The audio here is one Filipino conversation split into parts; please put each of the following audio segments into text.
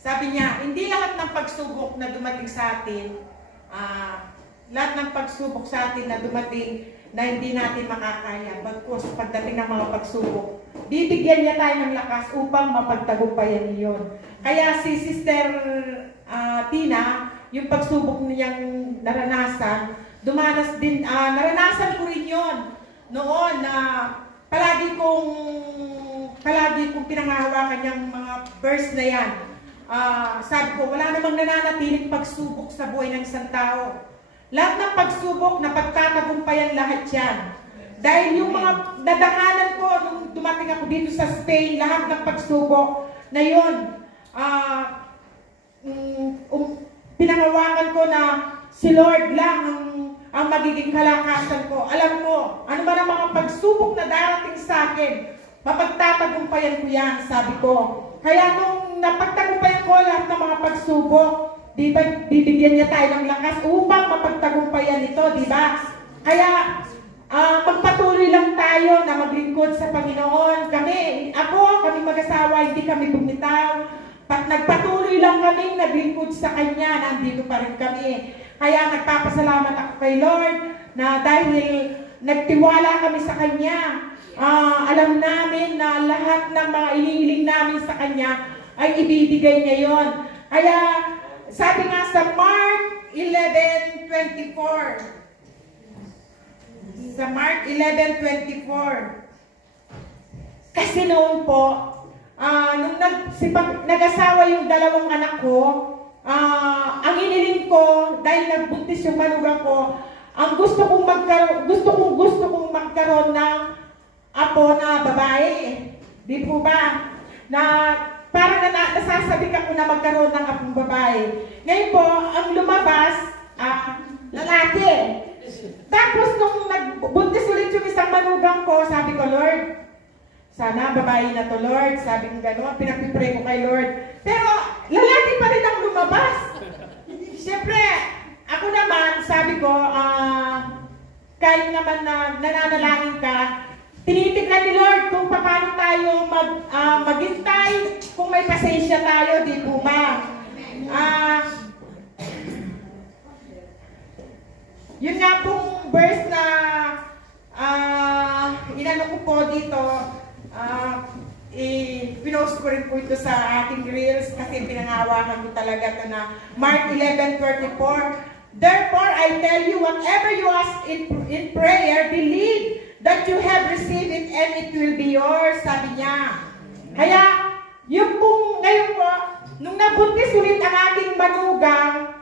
Sabi niya, hindi lahat ng pagsubok na dumating sa atin, lahat ng pagsubok sa atin na dumating na hindi natin makakaya. Bagkus, pagdating ng mga pagsubok, bibigyan niya tayo ng lakas upang mapagtagumpayan niyon. Kaya si Sister Tina, yung pagsubok niyang naranasan, naranasan ko rin yun noon na palagi kong pinangahawakan yung mga verse na yan. Sabi ko, wala namang nananatiling pagsubok sa buhay ng isang tao. Lahat ng pagsubok na pagtatagumpayan lahat yan. Dahil yung mga nadaanan ko nung dumating ako dito sa Spain, lahat ng pagsubok na yun, pinangawakan ko na si Lord lang ang magiging kalakasan ko. Alam ko, ano ba ang mga pagsubok na darating sa akin, mapagtatagumpayan ko yan, sabi ko. Kaya nung napagtagumpayan ko lahat ng mga pagsubok, di ba, bibigyan niya tayo ng lakas upang mapagtagumpayan ito, di ba? Kaya, magpatuloy lang tayo na maglingkod sa Panginoon. Kami mag-asawa, hindi kami bumitaw. Nagpatuloy lang kami naglingkod sa Kanya, nandito pa rin kami. Kaya nagpapasalamat ako kay Lord na dahil nagtiwala kami sa Kanya, alam namin na lahat ng mga inihiling namin sa Kanya ay ibibigay niya yon. Kaya, sabi nga sa Mark 11:24, sa Mark 11:24, kasi noon po, nung nag-asawa yung dalawang anak ko, ang iniling ko, dahil nagbuntis yung manugang ko, ang gusto kong magkaroon ng apo na babae. Di po ba? Na parang nasasabik ako na magkaroon ng apong babae. Ngayon po, ang lumabas, lalaki. Tapos nung nagbuntis ulit yung isang manugang ko, sabi ko, Lord, sana babae na to, Lord. Sabi ko gano'n, pinagpipray ko kay Lord. Pero lalaki pa rin ang lumabas. Siyempre, ako naman, sabi ko, kahit naman na nananalangin ka, tinitignan ni Lord kung paano tayo maghintay, kung may pasensya tayo, di po ba? Yun nga pong verse na inano ko po dito, pinost ko rin po ito sa ating reels kasi pinangawakan ko talaga ito na Mark 11:34. Therefore, I tell you, whatever you ask in prayer, believe that you have received it and it will be yours, sabi niya. Kaya, yung pong ngayon po, nung nabuntis ulit ang ating manugang,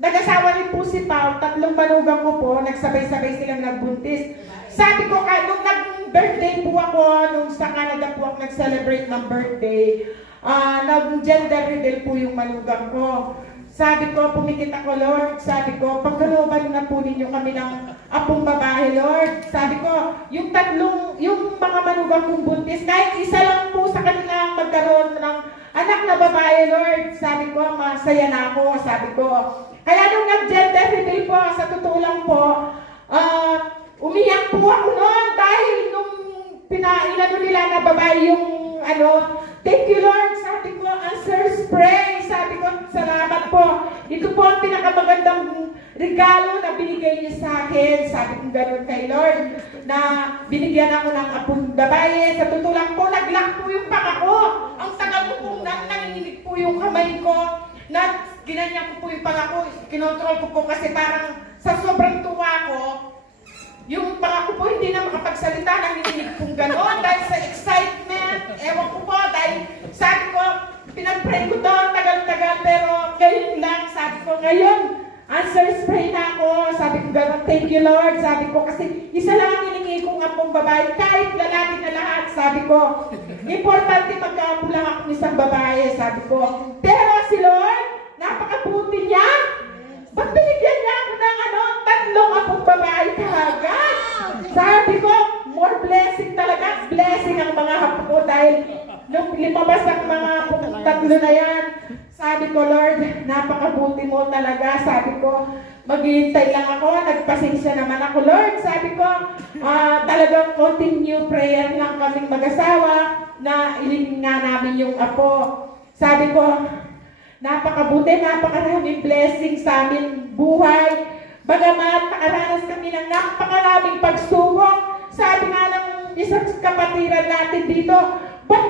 nag-asawa rin po si Pao, 3 manugang ko po, nagsabay-sabay silang nagbuntis. Sabi ko, nung nag-birthday po ako, nung sa Canada po ako nag-celebrate ng birthday, nag-gender reveal po yung manugang ko. Sabi ko, pumikit ako, Lord. Sabi ko, pagkalooban na po ninyo kami ng apong babae, Lord. Sabi ko, yung mga manugang kong buntis, kahit isa lang po sa kanila magkaroon ng anak na babae, Lord. Sabi ko, masaya na ako. Sabi ko, kaya nung nag-gender reveal po, sa totoo lang po, umiyak po ako noon dahil nung inano nila na babae yung thank you Lord, sabi ko, answers pray, sabi ko, salamat po. Ito po ang pinakamagandang regalo na binigay niya sa akin, sabi ko gano'n kay Lord, na binigyan ako ng apong babae. Sa totoo lang po, naglock po yung pangako. Ang tagal ko po, nanginginig po yung kamay ko, na ginanyan ko po yung pangako, kinontrol ko po kasi parang sa sobrang tuwa ko, yung pangako po hindi na makapagsalita, nanginginig pong gano'n dahil sa excitement, ewan ko po, dahil sabi ko, pinag-pray ko doon, tagal-tagal, pero ngayon lang, sabi ko, ngayon, answers pray na ako, sabi ko gano'n, thank you Lord, sabi ko, kasi isa lang ang hiningi kong apong babae, kahit lalaki na lahat, sabi ko, importante magkaapo lang ako isang babae, sabi ko, pero si Lord, napakabuti niya, ba't binigyan niya ako ng 3 apong babae kagad? Sabi ko, more blessing talaga. Blessing ang mga hapo ko dahil nung lumabas ang mga 3 na yan, sabi ko, Lord, napakabuti mo talaga. Sabi ko, maghihintay lang ako. Nagpasensya naman ako, Lord. Sabi ko, talagang continue prayer lang kaming mag-asawa na ilingin nga namin yung apo. Sabi ko, napakabuti, napakaraming blessing sa aming buhay. Bagamat nakaranas kami ng napakaraming pagsubok. Sabi nga ng isang kapatiran natin dito, ba't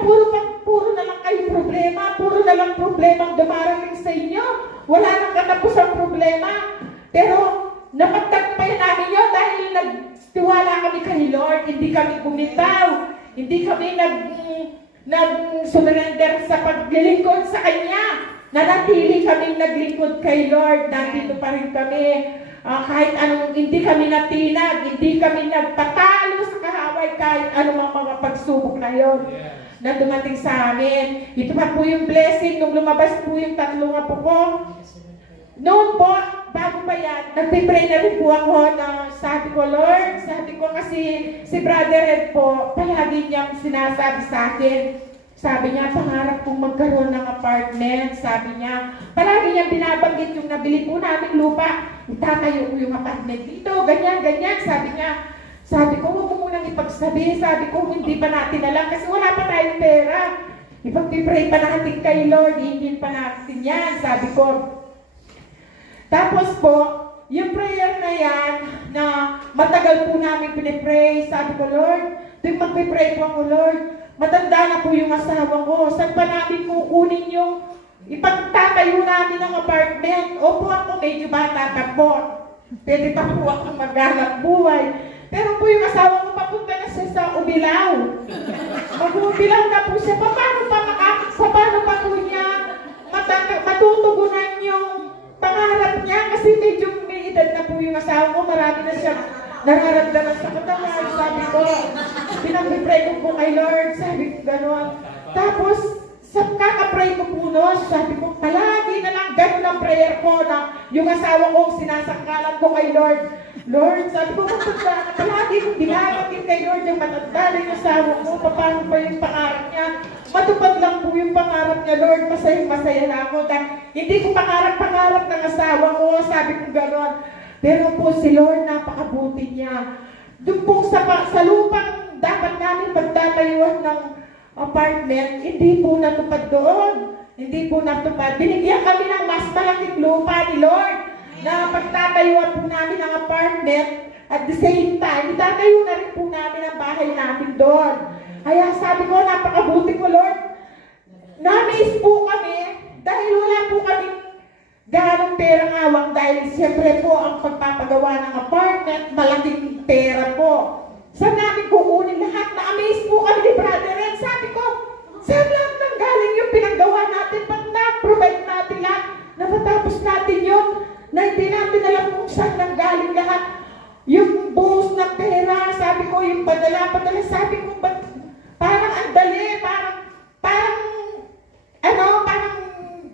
puro na lang kayo problema? Puro na lang problema ang dumarating sa inyo. Wala nang katapusang problema. Pero napagtagumpayan namin yun dahil nagtiwala kami kay Lord. Hindi kami bumitaw. Hindi kami nag-surrender sa paglilingkod sa Kanya. Nanatili kaming naglingkod kay Lord. Nandito pa rin kami. Kahit anong hindi kami natinag, hindi kami nagpatalo sa kahaway kahit anong mga pagsubok na yun na dumating sa amin. Ito pa po yung blessing nung lumabas po yung tatlong apo ko. Noon po, bago pa yan, nagpipray na rin po ako na sabi ko, Lord, sabi ko kasi si Brother Ed po, palagi niyang sinasabi sa akin. Sabi niya, pangarap kong magkaroon ng apartment. Sabi niya, palagi niyang binabanggit yung nabili po namin lupa. Itatayo ko yung apartment dito, ganyan, ganyan. Sabi ko, huwag mo munang ipagsabi. Sabi ko, hindi pa natin alam kasi wala pa tayong pera. Ipag-pray pa natin kay Lord, hingin pa natin yan. Sabi ko. Tapos po, yung prayer na yan, na matagal po namin pinipray, sabi ko, Lord, tuwing magpipray po ako, Lord, matanda na po yung asawa ko. Saan pa namin kukunin yung ipagtatayo namin ng apartment? Opo ako, medyo bata pa po. Pwede pa po ako maghanap buhay. Pero po yung asawa ko papunta na siya sa Ubilaw. Mag-Ubilaw na po siya. Paano pa po niya matutugunan yung pangarap niya? Kasi medyo may edad na po yung asawa ko. Marami na siya nararamdaman sa katawan. Sabi ko, pinag-pray ko po kay Lord. Sabi ko gano'n. Tapos, sa kakapray ko po noon, sabi ko, palagi na lang gano'n ang prayer ko na yung asawa ko, sinasangkalan ko kay Lord. Lord, sabi ko, matanda na palagi kong ginagamin kay Lord yung matanda na yung asawa ko. Paano pa yung pangarap niya? Matupad lang po yung pangarap niya, Lord. Masaya na ako. Dahil hindi ko pangarap ng asawa ko. Sabi ko gano'n. Pero po si Lord, napakabuti niya. Doon po sa lupang dapat namin pagtatayuan ng apartment, hindi po natupad doon. Hindi po natupad. Binigyan kami ng mas malaking lupa ni Lord na pagtatayuan po namin ng apartment. At the same time, itatayo na rin po namin ang bahay namin doon. Kaya sabi ko, napakabuti ko, Lord. Na-amaze po kami dahil wala po kami ganong pera ngawang dahil siyempre po ang pagpapagawa ng apartment, malaking pera po. Saan namin kukunin lahat? Na-amaze po kami ni Brother Ed. Sabi ko, saan lahat nang galing yung pinagawa natin? Ba't na-provide natin lahat? Natatapos natin yun? Na hindi natin alam kung saan nang galing lahat. Yung buhos ng pera, sabi ko, yung padala, sabi ko, parang ang dali, parang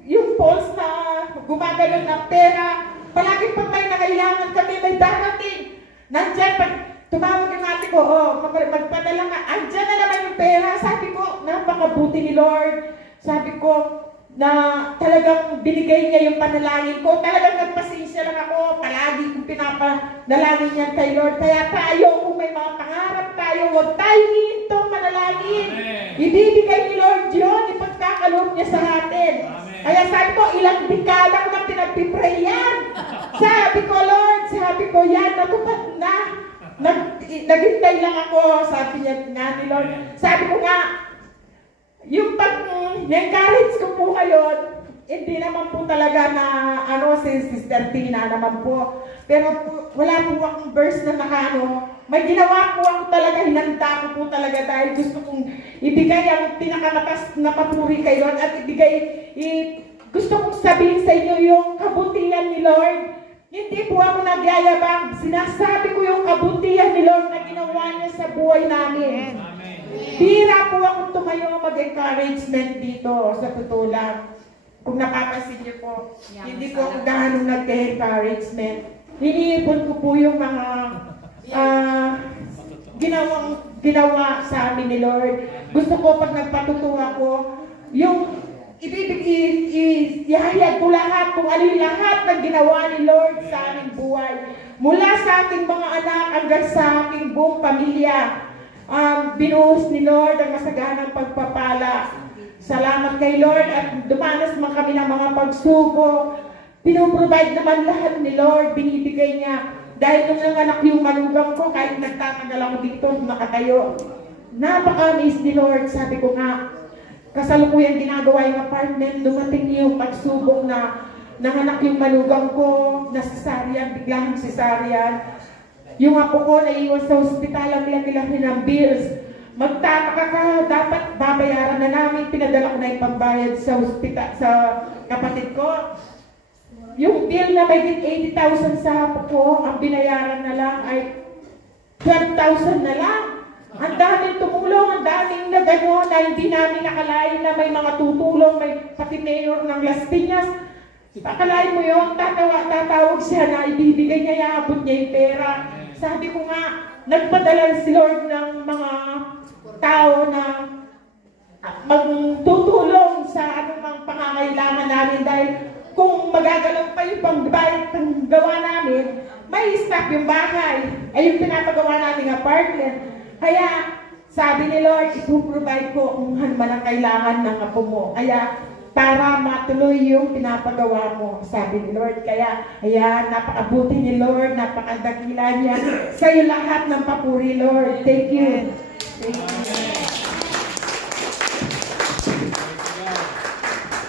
yung pulse na gumagalaw ng pera, palagi pag may nangailangan kami, may darating. Nandyan, pag tumawag yung ate ko, magpadala nga, andyan na naman yung pera. Sabi ko, napakabuti ni Lord. Sabi ko, na talagang binigay niya yung panalangin ko. Talagang nagpasensya lang ako. Palagi kong pinapanalangin yan kay Lord. Kaya tayo, kung may mga pangarap tayo, huwag tayo hihintong manalangin. Ibibigay ni Lord yun, ipagkakaloob niya sa atin. Amen. Kaya sabi ko, ilang dekada ko na pinagpipray yan. Sabi ko, Lord, sabi ko, yan, natupad na. Naghintay lang ako, sabi niya nga ni Lord. Sabi ko nga, yung pag-encourage ko po kayo, hindi naman po talaga na, si Sister Tina naman po. Pero wala po akong verse na may ginawa po ako talaga, hinanda ko po talaga dahil gusto kong ibigay ang pinakamatas na papuri kay Lord at gusto kong sabihin sa inyo yung kabutihan ni Lord. Hindi po ako nagyayabang, sinasabi ko yung kabutihan ni Lord na ginawa niya sa buhay namin. Amen. Bira po akong tumayo mag-encouragement dito, sa totoo lang. Kung napapansin niyo po, hindi ko ako gaano nag-encouragement. Hiniipon ko po yung mga ginawa sa amin ni Lord. Gusto ko pag nagpatutuwa ko, yung ihayag ko lahat kung ano yung lahat ng ginawa ni Lord sa aming buhay. Mula sa ating mga anak hanggang sa ating buong pamilya. binuhos ni Lord ang masaganang pagpapala. Salamat kay Lord at dumanas man kami ng mga pagsubok. Pinoprovide naman lahat ni Lord, binibigay niya. Dahil nung nanganak yung manugang ko, kahit nagtatagal ako dito, nakatayo. Napaka-amaze ni Lord, sabi ko nga, kasalukuyang ginagawa yung apartment, dumating yung pagsubok na nanganak yung manugang ko, na cesarean, biglang cesarean. Yung apo ko naiwan sa ospital, ang laki-laki ng bills. Magtataka ka, dapat babayaran na namin, pinadala ko na yung pambayad sa ospital, sa kapatid ko. Yung bill na may 80,000 sa apo ko, ang binayaran na lang ay 12,000 na lang. Ang daming tumulong, ang daming na gano'n na hindi namin nakalain na may mga tutulong, may pati mayor ng Las Piñas. Akalain mo yun, tatawag siya na ibibigay niya, iabot niya yung pera. Sabi ko nga, nagpadala si Lord ng mga tao na magtutulong sa anumang pangangailangan namin dahil kung magagalaw pa yung pangbayad ng gawa namin, may stop yung bahay. Ay yung pinapagawa namin apartment. Kaya, sabi ni Lord, ipuprovide ko kung ano man ang kailangan ng apo mo. Kaya, para matuloy yung pinapagawa mo, sabi ni Lord. Kaya, ayan, napakabuti ni Lord, napakadakila niya. Sa'yo lahat ng papuri, Lord. Thank you. Thank you.